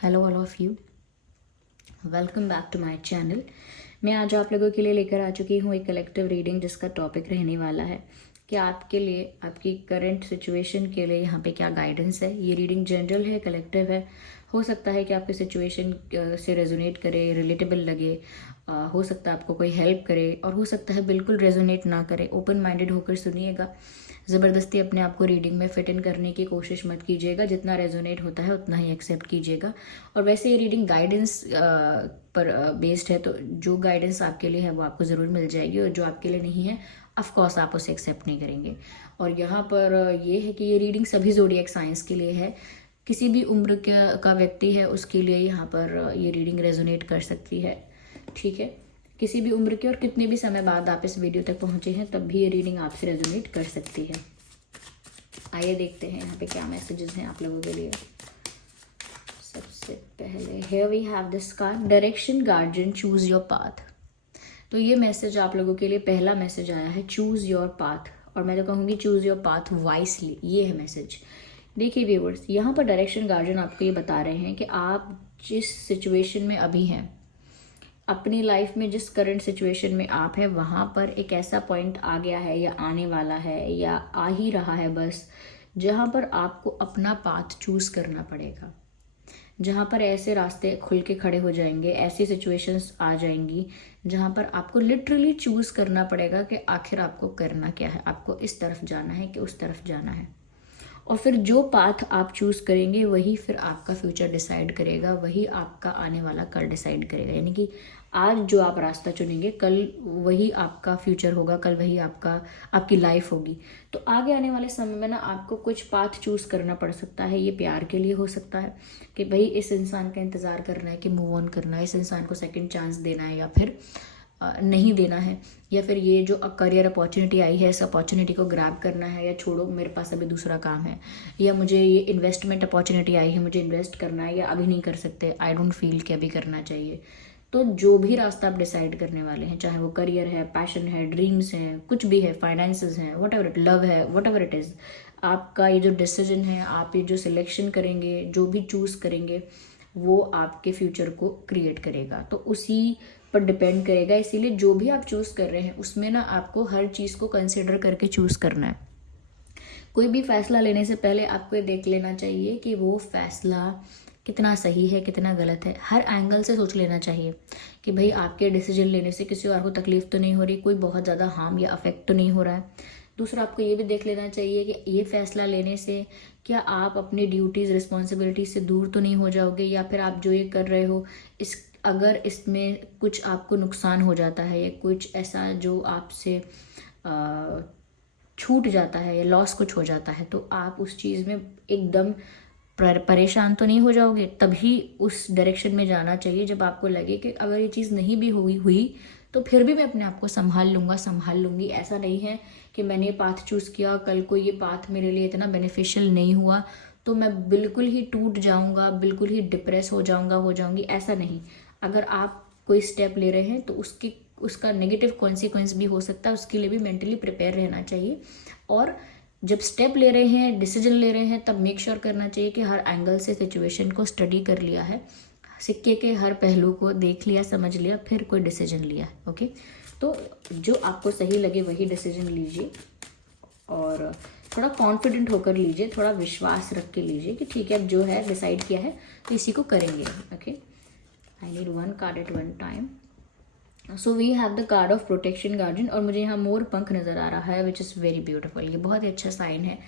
Hello all of you, welcome back to my channel. मैं आज आप लोगों के लिए लेकर आ चुकी हूँ एक कलेक्टिव रीडिंग जिसका टॉपिक रहने वाला है कि आपके लिए आपकी करंट सिचुएशन के लिए यहाँ पे क्या गाइडेंस है। ये रीडिंग जनरल है, कलेक्टिव है। हो सकता है कि आपकी सिचुएशन से रेजोनेट करे, रिलेटेबल लगे, हो सकता है आपको कोई हेल्प करे और हो सकता है बिल्कुल रेजोनेट ना करे। ओपन माइंडेड होकर सुनिएगा, ज़बरदस्ती अपने आप को रीडिंग में फिट इन करने की कोशिश मत कीजिएगा। जितना रेजोनेट होता है उतना ही एक्सेप्ट कीजिएगा। और वैसे ये रीडिंग गाइडेंस पर बेस्ड है, तो जो गाइडेंस आपके लिए है वो आपको ज़रूर मिल जाएगी और जो आपके लिए नहीं है ऑफ कोर्स आप उसे एक्सेप्ट नहीं करेंगे। और यहाँ पर ये है कि ये रीडिंग सभी ज़ोडिएक साइंस के लिए है। किसी भी उम्र का व्यक्ति है उसके लिए यहाँ पर ये रीडिंग रेजोनेट कर सकती है। ठीक है, किसी भी उम्र के और कितने भी समय बाद आप इस वीडियो तक पहुंचे हैं तब भी ये रीडिंग आपसे रेजोनेट कर सकती है। आइए देखते हैं यहाँ पे क्या मैसेजेस हैं आप लोगों के लिए। सबसे पहले here we have this card, direction guardian, choose your path. तो ये मैसेज आप लोगों के लिए पहला मैसेज आया है, चूज योर पाथ। और मैं तो कहूँगी चूज योर पाथ वाइसली, ये है मैसेज। देखिए व्यूअर्स, यहाँ पर डायरेक्शन गार्जियन आपको ये बता रहे हैं कि आप जिस सिचुएशन में अभी हैं, अपनी लाइफ में जिस करंट सिचुएशन में आप हैं, वहाँ पर एक ऐसा पॉइंट आ गया है या आने वाला है या आ ही रहा है बस, जहाँ पर आपको अपना पाथ चूज करना पड़ेगा। जहाँ पर ऐसे रास्ते खुल के खड़े हो जाएंगे, ऐसी सिचुएशंस आ जाएंगी जहाँ पर आपको लिटरली चूज करना पड़ेगा कि आखिर आपको करना क्या है, आपको इस तरफ जाना है कि उस तरफ जाना है। और फिर जो पाथ आप चूज़ करेंगे वही फिर आपका फ्यूचर डिसाइड करेगा, वही आपका आने वाला कल डिसाइड करेगा। यानी कि आज जो आप रास्ता चुनेंगे कल वही आपका फ्यूचर होगा, कल वही आपकी लाइफ होगी। तो आगे आने वाले समय में ना आपको कुछ पाथ चूज़ करना पड़ सकता है। ये प्यार के लिए हो सकता है कि भाई इस इंसान का इंतज़ार करना है कि मूव ऑन करना है, इस इंसान को सेकेंड चांस देना है या फिर नहीं देना है, या फिर ये जो करियर अपॉर्चुनिटी आई है इस अपॉर्चुनिटी को ग्रैब करना है या छोड़ो मेरे पास अभी दूसरा काम है, या मुझे ये इन्वेस्टमेंट अपॉर्चुनिटी आई है मुझे इन्वेस्ट करना है या अभी नहीं कर सकते, आई डोंट फील कि अभी करना चाहिए। तो जो भी रास्ता आप डिसाइड करने वाले हैं, चाहे वो करियर है, पैशन है, ड्रीम्स हैं, कुछ भी है, फाइनेंसेस हैं, वट एवर इट, लव है, वट एवर इट इज़, आपका ये जो डिसीजन है, आप ये जो सिलेक्शन करेंगे, जो भी चूज़ करेंगे वो आपके फ्यूचर को क्रिएट करेगा। तो उसी पर डिपेंड करेगा। इसीलिए जो भी आप चूज़ कर रहे हैं उसमें ना आपको हर चीज़ को कंसिडर करके चूज़ करना है। कोई भी फैसला लेने से पहले आपको ये देख लेना चाहिए कि वो फैसला कितना सही है, कितना गलत है। हर एंगल से सोच लेना चाहिए कि भाई आपके डिसीजन लेने से किसी और को तकलीफ तो नहीं हो रही, कोई बहुत ज़्यादा हार्म या अफेक्ट तो नहीं हो रहा है। दूसरा, आपको ये भी देख लेना चाहिए कि ये फैसला लेने से क्या आप अपनी ड्यूटीज़, रिस्पॉन्सिबिलिटी से दूर तो नहीं हो जाओगे, या फिर आप जो ये कर रहे हो अगर इसमें कुछ आपको नुकसान हो जाता है या कुछ ऐसा जो आपसे छूट जाता है या लॉस कुछ हो जाता है, तो आप उस चीज़ में एकदम परेशान तो नहीं हो जाओगे। तभी उस डायरेक्शन में जाना चाहिए जब आपको लगे कि अगर ये चीज़ नहीं भी हुई तो फिर भी मैं अपने आप को संभाल लूँगी। ऐसा नहीं है कि मैंने ये पाथ चूज़ किया, कल को ये पाथ मेरे लिए इतना बेनिफिशियल नहीं हुआ तो मैं बिल्कुल ही टूट जाऊँगा, बिल्कुल ही डिप्रेस हो जाऊँगी। ऐसा नहीं। अगर आप कोई स्टेप ले रहे हैं तो उसका नेगेटिव कॉन्सिक्वेंस भी हो सकता है, उसके लिए भी मेंटली प्रिपेयर रहना चाहिए। और जब स्टेप ले रहे हैं, डिसीजन ले रहे हैं, तब मेक श्योर करना चाहिए कि हर एंगल से सिचुएशन को स्टडी कर लिया है, सिक्के के हर पहलू को देख लिया, समझ लिया, फिर कोई डिसीजन लिया। ओके, तो जो आपको सही लगे वही डिसीजन लीजिए और थोड़ा कॉन्फिडेंट होकर लीजिए, थोड़ा विश्वास रख के लीजिए कि ठीक है अब जो है डिसाइड किया है तो इसी को करेंगे। Okay, I need one card at one time. So we have the card of protection guardian और मुझे यहाँ मोर पंख नज़र आ रहा है विच इज़ वेरी ब्यूटीफुल। ये बहुत ही अच्छा साइन है।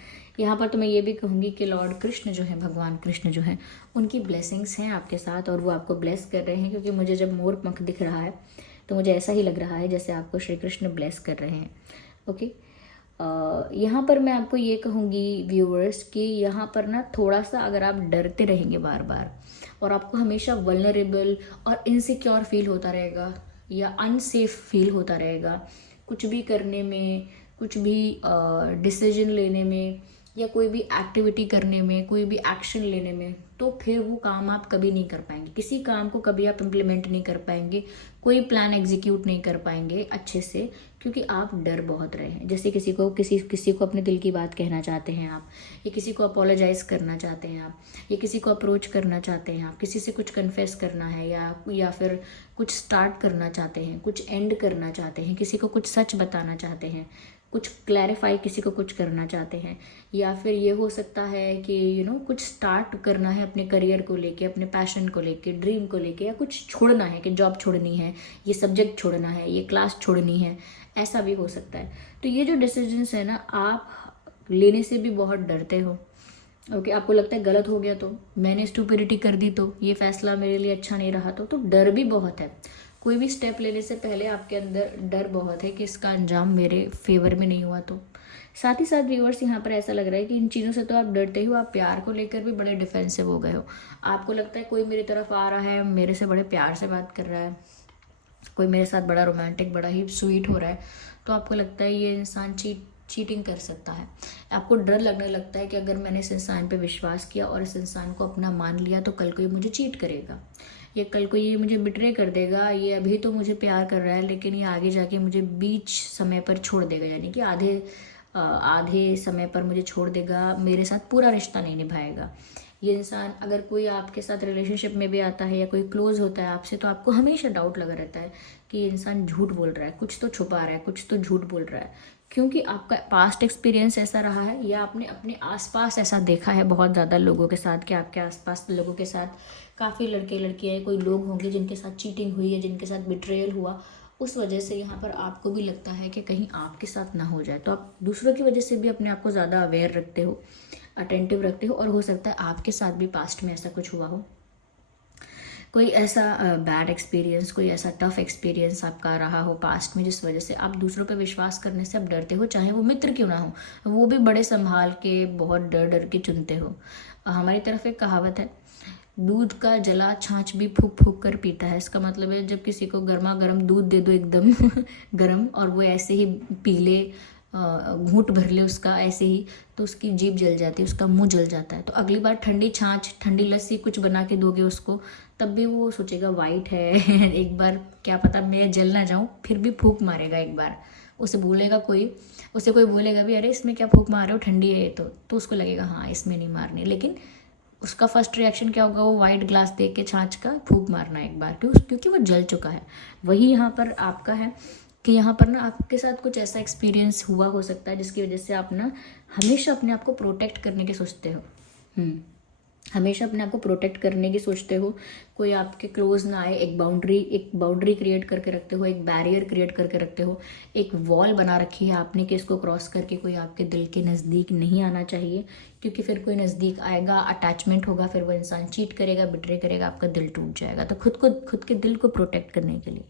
यहाँ पर तो मैं ये भी कहूँगी कि लॉर्ड कृष्ण जो है, भगवान कृष्ण जो है, उनकी ब्लेसिंग्स हैं आपके साथ और वो आपको ब्लेस कर रहे हैं। क्योंकि मुझे जब मोर पंख दिख रहा है तो मुझे ऐसा ही लग रहा है जैसे आपको श्री कृष्ण ब्लेस कर रहे हैं। ओके, यहाँ पर मैं आपको ये कहूँगी व्यूअर्स कि यहाँ पर ना थोड़ा सा अगर आप डरते रहेंगे बार बार और आपको हमेशा वल्नरेबल और इनसिक्योर फील होता रहेगा या अनसेफ फील होता रहेगा कुछ भी करने में, कुछ भी डिसीजन लेने में या कोई भी एक्टिविटी करने में, कोई भी एक्शन लेने में, तो फिर वो काम आप कभी नहीं कर पाएंगे। किसी काम को कभी आप इम्प्लीमेंट नहीं कर पाएंगे, कोई प्लान एग्जीक्यूट नहीं कर पाएंगे अच्छे से, क्योंकि आप डर बहुत रहे हैं। जैसे किसी को अपने दिल की बात कहना चाहते हैं आप, या किसी को अपोलोजाइज़ करना चाहते हैं आप, या किसी को अप्रोच करना चाहते हैं आप, किसी से कुछ कन्फेस करना है, या फिर कुछ स्टार्ट करना चाहते हैं, कुछ एंड करना चाहते हैं, किसी को कुछ सच बताना चाहते हैं, कुछ क्लैरिफाई किसी को कुछ करना चाहते हैं, या फिर ये हो सकता है कि कुछ स्टार्ट करना है अपने करियर को लेके, अपने पैशन को लेके, ड्रीम को लेके, या कुछ छोड़ना है कि जॉब छोड़नी है, ये सब्जेक्ट छोड़ना है, ये क्लास छोड़नी है, ऐसा भी हो सकता है। तो ये जो डिसीजंस है ना, आप लेने से भी बहुत डरते हो। ओके, आपको लगता है गलत हो गया तो, मैंने स्टुपिडिटी कर दी तो, ये फैसला मेरे लिए अच्छा नहीं रहा तो डर भी बहुत है। कोई भी स्टेप लेने से पहले आपके अंदर डर बहुत है कि इसका अंजाम मेरे फेवर में नहीं हुआ तो। साथ ही साथ व्यूअर्स, यहाँ पर ऐसा लग रहा है कि इन चीज़ों से तो आप डरते हो, आप प्यार को लेकर भी बड़े डिफेंसिव हो गए हो। आपको लगता है कोई मेरी तरफ आ रहा है, मेरे से बड़े प्यार से बात कर रहा है, कोई मेरे साथ बड़ा रोमांटिक, बड़ा ही स्वीट हो रहा है, तो आपको लगता है ये इंसान चीटिंग कर सकता है। आपको डर लगने लगता है कि अगर मैंने इस इंसान पे विश्वास किया और इस इंसान को अपना मान लिया तो कल को ये मुझे चीट करेगा, या कल को ये मुझे बिट्रे कर देगा। ये अभी तो मुझे प्यार कर रहा है लेकिन ये आगे जाके मुझे बीच समय पर छोड़ देगा, यानी कि आधे समय पर मुझे छोड़ देगा, मेरे साथ पूरा रिश्ता नहीं निभाएगा। ये इंसान, अगर कोई आपके साथ रिलेशनशिप में भी आता है या कोई क्लोज होता है आपसे, तो आपको हमेशा डाउट लगा रहता है कि ये इंसान झूठ बोल रहा है, कुछ तो छुपा रहा है, कुछ तो झूठ बोल रहा है। क्योंकि आपका पास्ट एक्सपीरियंस ऐसा रहा है, या आपने अपने आसपास ऐसा देखा है बहुत ज़्यादा लोगों के साथ कि आपके आसपास लोगों के साथ काफ़ी लड़के लड़कियाँ, कोई लोग होंगे जिनके साथ चीटिंग हुई है, जिनके साथ बिट्रेयल हुआ। उस वजह से यहाँ पर आपको भी लगता है कि कहीं आपके साथ ना हो जाए, तो आप दूसरों की वजह से भी अपने आप को ज़्यादा अवेयर रखते हो, अटेंटिव रखते हो, और हो सकता है आपके साथ भी पास्ट में ऐसा कुछ हुआ हो, कोई ऐसा बैड एक्सपीरियंस, कोई ऐसा टफ एक्सपीरियंस आपका रहा हो पास्ट में, जिस वजह से आप दूसरों पे विश्वास करने से आप डरते हो, चाहे वो मित्र क्यों ना हो, वो भी बड़े संभाल के बहुत डर डर के चुनते हो। हमारी तरफ एक कहावत है, दूध का जला छाछ भी फूक फूक कर पीता है। इसका मतलब है जब किसी को गर्मा गर्म दूध दे दो एकदम गर्म, और वो ऐसे ही पी ले, घूंट भर ले उसका ऐसे ही, तो उसकी जीभ जल जाती है, उसका मुंह जल जाता है। तो अगली बार ठंडी छाछ, ठंडी लस्सी कुछ बना के दोगे उसको, तब भी वो सोचेगा वाइट है एक बार क्या पता मैं जल ना जाऊं, फिर भी फूंक मारेगा एक बार। उसे कोई बोलेगा भी अरे इसमें क्या फूंक मार रहे हो, ठंडी है तो उसको लगेगा हाँ इसमें नहीं मारनी, लेकिन उसका फर्स्ट रिएक्शन क्या होगा, वो वाइट ग्लास देख के छाछ का फूंक मारना एक बार, क्योंकि वो जल चुका है। वही यहाँ पर आपका है कि यहाँ पर ना आपके साथ कुछ ऐसा एक्सपीरियंस हुआ हो सकता है जिसकी वजह से आप ना हमेशा अपने आप को प्रोटेक्ट करने की सोचते हो। हमेशा अपने आप को प्रोटेक्ट करने की सोचते हो, कोई आपके क्लोज ना आए, एक बाउंड्री क्रिएट करके रखते हो, एक बैरियर क्रिएट करके रखते हो, एक वॉल बना रखी है आपने कि इसको क्रॉस करके कोई आपके दिल के नज़दीक नहीं आना चाहिए, क्योंकि फिर कोई नज़दीक आएगा, अटैचमेंट होगा, फिर वो इंसान चीट करेगा, बिट्रे करेगा, आपका दिल टूट जाएगा। तो खुद के दिल को प्रोटेक्ट करने के लिए।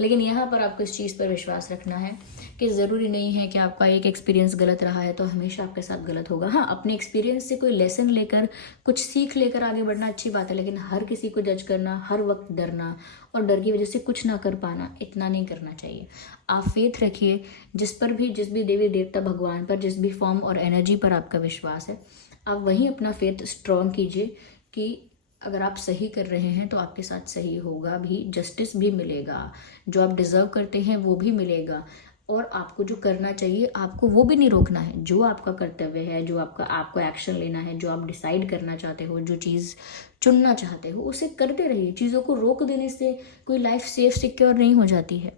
लेकिन यहाँ पर आपको इस चीज़ पर विश्वास रखना है कि ज़रूरी नहीं है कि आपका एक एक्सपीरियंस गलत रहा है तो हमेशा आपके साथ गलत होगा। हाँ, अपने एक्सपीरियंस से कोई लेसन लेकर, कुछ सीख लेकर आगे बढ़ना अच्छी बात है, लेकिन हर किसी को जज करना, हर वक्त डरना और डर की वजह से कुछ ना कर पाना, इतना नहीं करना चाहिए। आप फेथ रखिए, जिस भी देवी देवता, भगवान पर, जिस भी फॉर्म और एनर्जी पर आपका विश्वास है, आप वहीं अपना फेथ स्ट्रॉन्ग कीजिए कि अगर आप सही कर रहे हैं तो आपके साथ सही होगा भी, जस्टिस भी मिलेगा, जो आप डिज़र्व करते हैं वो भी मिलेगा, और आपको जो करना चाहिए आपको वो भी नहीं रोकना है। जो आपका कर्तव्य है, जो आपको एक्शन लेना है, जो आप डिसाइड करना चाहते हो, जो चीज़ चुनना चाहते हो, उसे करते रहिए। चीज़ों को रोक देने से कोई लाइफ सेफ सिक्योर नहीं हो जाती है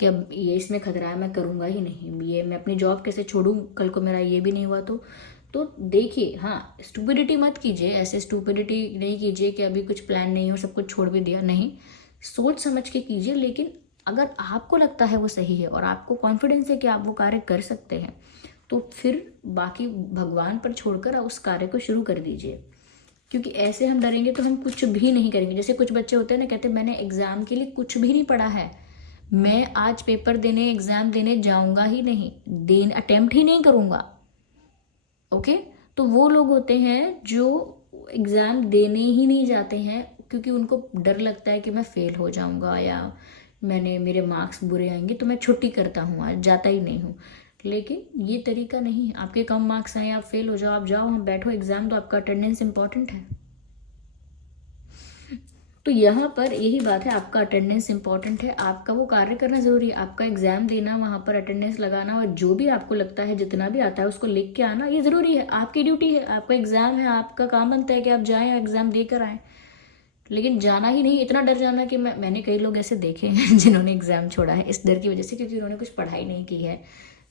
कि अब ये इसमें खतरा है मैं करूँगा ही नहीं, ये मैं अपनी जॉब कैसे छोड़ूँ, कल को मेरा ये भी नहीं हुआ तो देखिए, हाँ, स्टुपिडिटी मत कीजिए, ऐसे स्टुपिडिटी नहीं कीजिए कि अभी कुछ प्लान नहीं हो, सब कुछ छोड़ भी दिया, नहीं, सोच समझ के कीजिए। लेकिन अगर आपको लगता है वो सही है और आपको कॉन्फिडेंस है कि आप वो कार्य कर सकते हैं, तो फिर बाकी भगवान पर छोड़कर उस कार्य को शुरू कर दीजिए। क्योंकि ऐसे हम डरेंगे तो हम कुछ भी नहीं करेंगे। जैसे कुछ बच्चे होते हैं ना, कहते हैं मैंने एग्ज़ाम के लिए कुछ भी नहीं पढ़ा है, मैं आज पेपर देने, एग्ज़ाम देने जाऊँगा ही नहीं, अटेम्प्ट ही नहीं करूँगा। ओके, तो वो लोग होते हैं जो एग्ज़ाम देने ही नहीं जाते हैं, क्योंकि उनको डर लगता है कि मैं फेल हो जाऊंगा या मेरे मार्क्स बुरे आएंगे, तो मैं छुट्टी करता हूँ, आज जाता ही नहीं हूँ। लेकिन ये तरीका नहीं है। आपके कम मार्क्स आए, आप फेल हो जाओ, आप जाओ, वहाँ बैठो, एग्ज़ाम तो आपका अटेंडेंस इंपॉर्टेंट है। तो यहाँ पर यही बात है, आपका अटेंडेंस इंपॉर्टेंट है, आपका वो कार्य करना ज़रूरी है, आपका एग्जाम देना, वहाँ पर अटेंडेंस लगाना, और जो भी आपको लगता है जितना भी आता है उसको लिख के आना, ये ज़रूरी है, आपकी ड्यूटी है, आपका एग्जाम है, आपका काम बनता है कि आप जाएँ एग्जाम देकर आएँ। लेकिन जाना ही नहीं, इतना डर जाना कि मैंने कई लोग ऐसे देखे हैं जिन्होंने एग्जाम छोड़ा है इस डर की वजह से, क्योंकि उन्होंने कुछ पढ़ाई नहीं की है,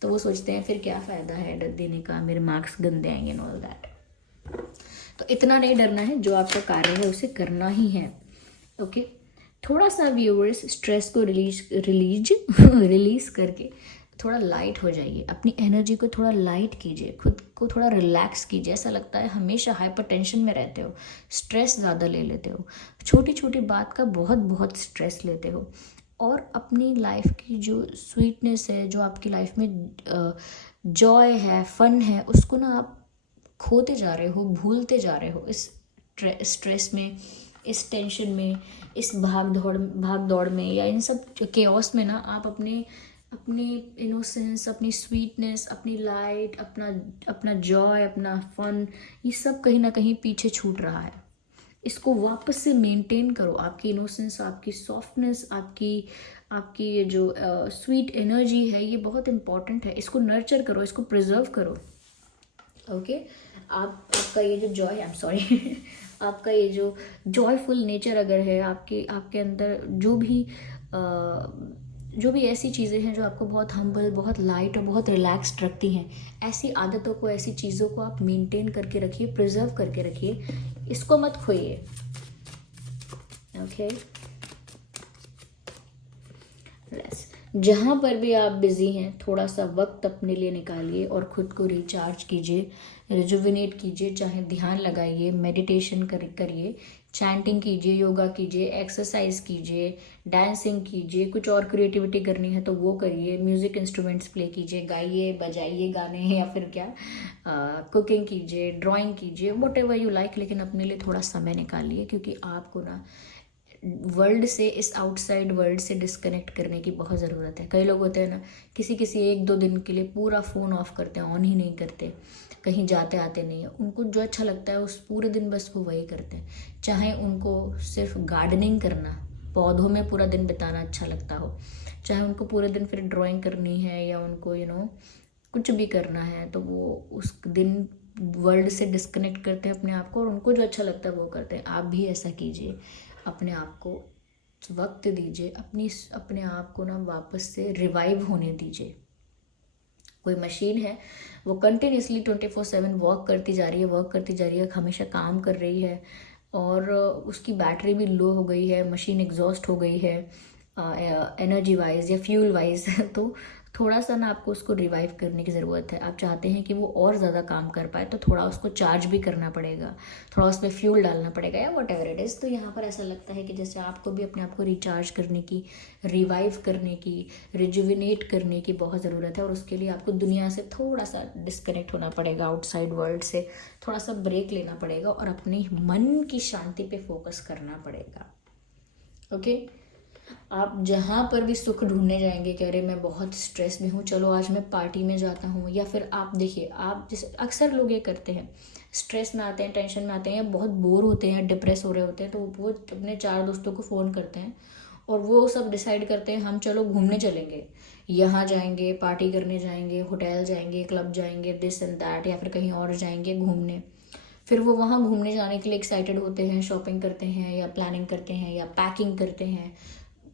तो वो सोचते हैं फिर क्या फ़ायदा है डर देने का, मेरे मार्क्स गंदे आएंगे एंड ऑल दैट। तो इतना नहीं डरना है, जो आपका कार्य है उसे करना ही है। ओके, थोड़ा सा व्यूअर्स स्ट्रेस को रिलीज करके थोड़ा लाइट हो जाइए, अपनी एनर्जी को थोड़ा लाइट कीजिए, खुद को थोड़ा रिलैक्स कीजिए। ऐसा लगता है हमेशा हाइपर टेंशन में रहते हो, स्ट्रेस ज़्यादा ले लेते हो, छोटी छोटी बात का बहुत बहुत स्ट्रेस लेते हो, और अपनी लाइफ की जो स्वीटनेस है, जो आपकी लाइफ में जॉय है, फन है, उसको ना आप खोते जा रहे हो, भूलते जा रहे हो इस स्ट्रेस में, इस टेंशन में, इस भाग दौड़ में, या इन सब केओस में ना आप अपने इनोसेंस, अपनी स्वीटनेस, अपनी लाइट, अपना जॉय, अपना फन, ये सब कहीं ना कहीं पीछे छूट रहा है। इसको वापस से मेंटेन करो, आपकी इनोसेंस, आपकी सॉफ्टनेस, आपकी ये जो स्वीट एनर्जी है, ये बहुत इंपॉर्टेंट है, इसको नर्चर करो, इसको प्रिजर्व करो। ओके, आपका ये जो जॉय, आई एम सॉरी आपका ये जो जॉयफुल नेचर अगर है, आपके अंदर जो भी ऐसी चीज़ें हैं जो आपको बहुत हम्बल, बहुत लाइट और बहुत रिलैक्स्ड रखती हैं, ऐसी आदतों को, ऐसी चीज़ों को आप मेंटेन करके रखिए, प्रिजर्व करके रखिए, इसको मत खोइए। ओके, जहाँ पर भी आप बिज़ी हैं, थोड़ा सा वक्त अपने लिए निकालिए और ख़ुद को रिचार्ज कीजिए, रिजुविनेट कीजिए, चाहे ध्यान लगाइए, मेडिटेशन करिए, चैंटिंग कीजिए, योगा कीजिए, एक्सरसाइज कीजिए, डांसिंग कीजिए, कुछ और क्रिएटिविटी करनी है तो वो करिए, म्यूज़िक इंस्ट्रूमेंट्स प्ले कीजिए, गाइए, बजाइए गाने, या फिर क्या कुकिंग कीजिए, ड्राइंग कीजिए, वट एवर यू लाइक, लेकिन अपने लिए थोड़ा समय निकालिए, क्योंकि आपको ना वर्ल्ड से, इस आउटसाइड वर्ल्ड से डिस्कनेक्ट करने की बहुत ज़रूरत है। कई लोग होते हैं ना, किसी 1-2 दिन के लिए पूरा फ़ोन ऑफ करते हैं, ऑन ही नहीं करते, कहीं जाते आते नहीं है, उनको जो अच्छा लगता है उस पूरे दिन बस वो वही करते हैं। चाहे उनको सिर्फ गार्डनिंग करना, पौधों में पूरा दिन बिताना अच्छा लगता हो, चाहे उनको पूरे दिन फिर ड्राइंग करनी है, या उनको कुछ भी करना है, तो वो उस दिन वर्ल्ड से डिस्कनेक्ट करते हैं अपने आप को, और उनको जो अच्छा लगता है वो करते हैं। आप भी ऐसा कीजिए, अपने आप को वक्त दीजिए, अपने आप को ना वापस से रिवाइव होने दीजिए। कोई मशीन है, वो कंटिन्यूसली 24/7 वर्क करती जा रही है, हमेशा काम कर रही है, और उसकी बैटरी भी लो हो गई है, मशीन एग्जॉस्ट हो गई है एनर्जी वाइज या फ्यूल वाइज तो थोड़ा सा ना आपको उसको रिवाइव करने की ज़रूरत है। आप चाहते हैं कि वो और ज़्यादा काम कर पाए, तो थोड़ा उसको चार्ज भी करना पड़ेगा, थोड़ा उसमें फ्यूल डालना पड़ेगा, या वट एवर इट इज़। तो यहाँ पर ऐसा लगता है कि जैसे आपको भी अपने आप को रिचार्ज करने की, रिवाइव करने की, रिजुविनेट करने की बहुत ज़रूरत है, और उसके लिए आपको दुनिया से थोड़ा सा डिस्कनेक्ट होना पड़ेगा, आउटसाइड वर्ल्ड से थोड़ा सा ब्रेक लेना पड़ेगा, और अपने मन की शांति पे फोकस करना पड़ेगा। ओके, आप जहाँ पर भी सुख ढूंढने जाएंगे कि अरे मैं बहुत स्ट्रेस में हूँ, चलो आज मैं पार्टी में जाता हूँ, या फिर आप देखिए, आप जैसे अक्सर लोग ये करते हैं, स्ट्रेस में आते हैं, टेंशन में आते हैं, या बहुत बोर होते हैं, डिप्रेस हो रहे होते हैं, तो वो अपने 4 दोस्तों को फ़ोन करते हैं, और वो सब डिसाइड करते हैं हम चलो घूमने चलेंगे, यहाँ जाएंगे, पार्टी करने जाएंगे, होटल जाएंगे, क्लब जाएंगे, दिस एंड दैट, या फिर कहीं और जाएंगे घूमने। फिर वो वहाँ घूमने जाने के लिए एक्साइटेड होते हैं, शॉपिंग करते हैं, या प्लानिंग करते हैं, या पैकिंग करते हैं,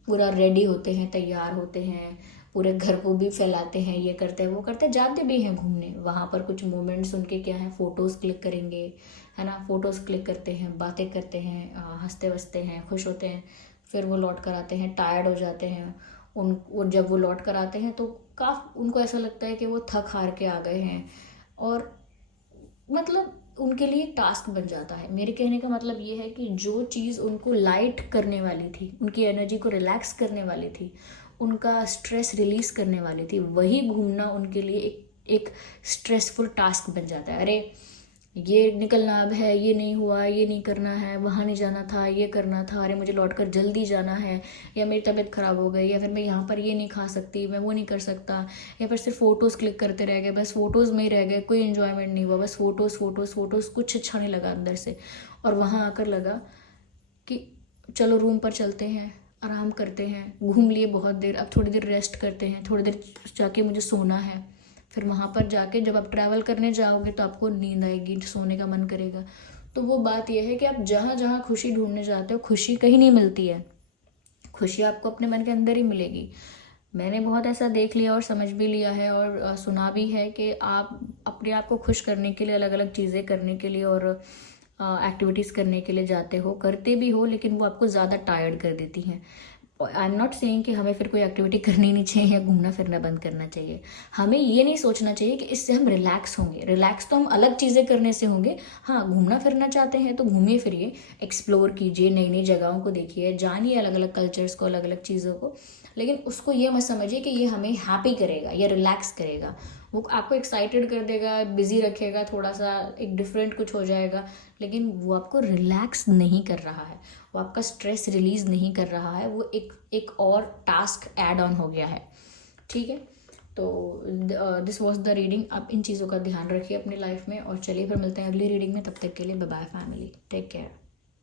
पूरा रेडी होते हैं, तैयार होते हैं, पूरे घर को भी फैलाते हैं, ये करते हैं, वो करते हैं, जाते भी हैं घूमने। वहाँ पर कुछ मोमेंट्स उनके क्या हैं, फ़ोटोज़ क्लिक करेंगे, है ना, फ़ोटोज़ क्लिक करते हैं, बातें करते हैं, हंसते वसते हैं, खुश होते हैं, फिर वो लौट कर आते हैं, टायर्ड हो जाते हैं। जब वो लौट कर आते हैं तो उनको ऐसा लगता है कि वो थक हार के आ गए हैं, और मतलब उनके लिए टास्क बन जाता है। मेरे कहने का मतलब ये है कि जो चीज़ उनको लाइट करने वाली थी, उनकी एनर्जी को रिलैक्स करने वाली थी, उनका स्ट्रेस रिलीज़ करने वाली थी, वही घूमना उनके लिए एक स्ट्रेसफुल टास्क बन जाता है। अरे ये निकलना अब है, ये नहीं हुआ, ये नहीं करना है, वहाँ नहीं जाना था, ये करना था, अरे मुझे लौटकर जल्दी जाना है, या मेरी तबीयत ख़राब हो गई, या फिर मैं यहाँ पर ये नहीं खा सकती, मैं वो नहीं कर सकता, या फिर सिर्फ फ़ोटोज़ क्लिक करते रह गए, बस फ़ोटोज़ में ही रह गए, कोई इन्जॉयमेंट नहीं हुआ, बस फ़ोटोज़ फ़ोटोज़ फ़ोटोज़, कुछ अच्छा नहीं लगा अंदर से। और वहाँ आकर लगा कि चलो रूम पर चलते हैं, आराम करते हैं, घूम लिए बहुत देर, अब थोड़ी देर रेस्ट करते हैं, थोड़ी देर जाके मुझे सोना है। फिर वहाँ पर जाके जब आप ट्रैवल करने जाओगे तो आपको नींद आएगी, सोने का मन करेगा। तो वो बात यह है कि आप जहाँ जहाँ खुशी ढूंढने जाते हो, खुशी कहीं नहीं मिलती है, खुशी आपको अपने मन के अंदर ही मिलेगी। मैंने बहुत ऐसा देख लिया और समझ भी लिया है और सुना भी है कि आप अपने आप को खुश करने के लिए अलग अलग चीज़ें करने के लिए और एक्टिविटीज़ करने के लिए जाते हो, करते भी हो, लेकिन वो आपको ज़्यादा टायर्ड कर देती हैं। आई एम नॉट सेइंग कि हमें फिर कोई एक्टिविटी करनी नहीं चाहिए या घूमना फिरना बंद करना चाहिए। हमें ये नहीं सोचना चाहिए कि इससे हम रिलैक्स होंगे। रिलैक्स तो हम अलग चीज़ें करने से होंगे। हाँ, घूमना फिरना चाहते हैं तो घूमिए फिरिए, एक्सप्लोर कीजिए, नई नई जगहों को देखिए, जानिए अलग अलग कल्चर्स को, अलग अलग चीज़ों को, लेकिन उसको ये मत समझिए कि ये हमें हैप्पी करेगा या रिलैक्स करेगा। वो आपको एक्साइटेड कर देगा, बिजी रखेगा, थोड़ा सा एक डिफरेंट कुछ हो जाएगा, लेकिन वो आपको रिलैक्स नहीं कर रहा है, वो आपका स्ट्रेस रिलीज नहीं कर रहा है, वो एक और टास्क ऐड ऑन हो गया है। ठीक है, तो दिस वॉज द रीडिंग। आप इन चीज़ों का ध्यान रखिए अपनी लाइफ में, और चलिए फिर मिलते हैं अगली रीडिंग में। तब तक के लिए bye bye family, take care.